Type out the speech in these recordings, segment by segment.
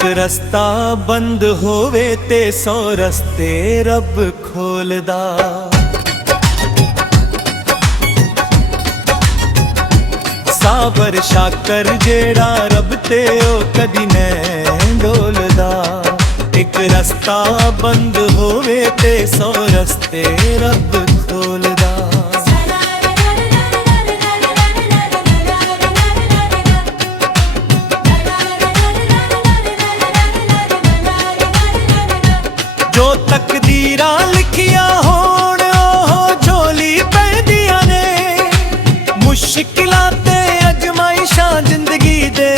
एक रस्ता बंद होवे ते 100 रस्ते रब खोलदा। साबर शाकर जेड़ा रब ते ओ कदी नहीं डोलदा। एक रस्ता बंद होवे ते 100 रस्ते रब खोलदा। जो तकदीरां लिखियां होण ओह झोली पैंदियां ने। मुश्किलां ते अजमाइशां जिंदगी दे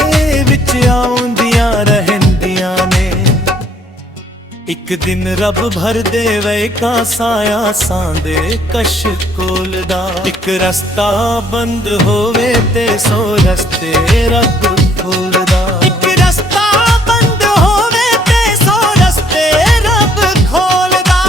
विच आउंदियां रहंदियां ने। एक दिन रब भर देवे कासाया सांदे कश कोलदा। एक रस्ता बंद होवे ते 100 रस्ते रब खोलदा। एक रस्ता बंद होवे ते 100 रस्ते रब खोलदा।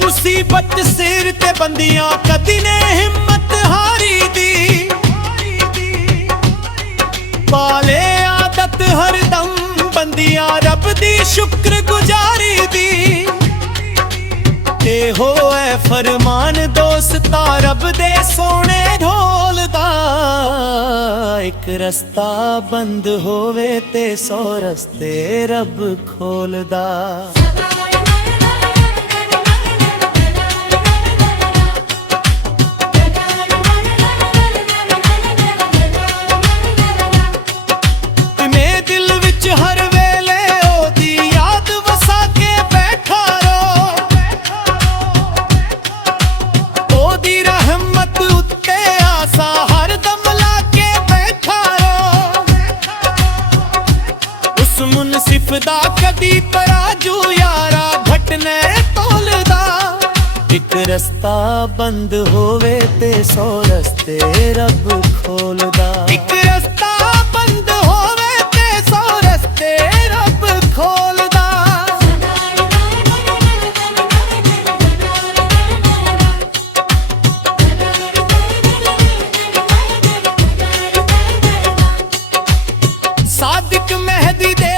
मुसीबत सिर ते बंदियां कदी ने हिम्मत हारी दी। पाले आदत हरदम बंदियां रब दी शुक्र गुजारी दी। ते होए फरमान दोस्ता रब दे सोने ढोल दा। एक रस्ता बंद होवे ते 100 रस्ते रब खोलदा। मुनसिफदा कदी तराजू यारा घटने तोलदा। एक रस्ता बंद होवे ते 100 रस्ते रब खोलदा। एक रस्ता बंद होवे ते 100 रस्ते रब खोलदा। सादिक मेहदी दे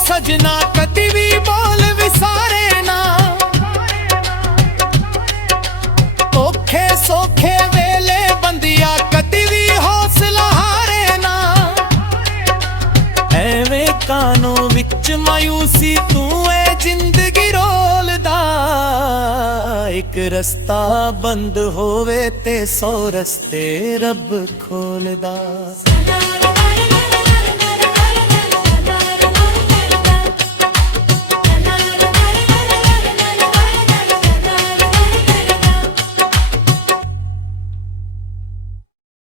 सजना कदी भी बोल विसारे ना। औखे सौखे वेले बंदिया कदी भी हौसला हारे ना। एवें कानों विच मायूसी तू ए जिंदगी रोलदा। एक रस्ता बंद होवे ते 100 रस्ते रब खोलदा।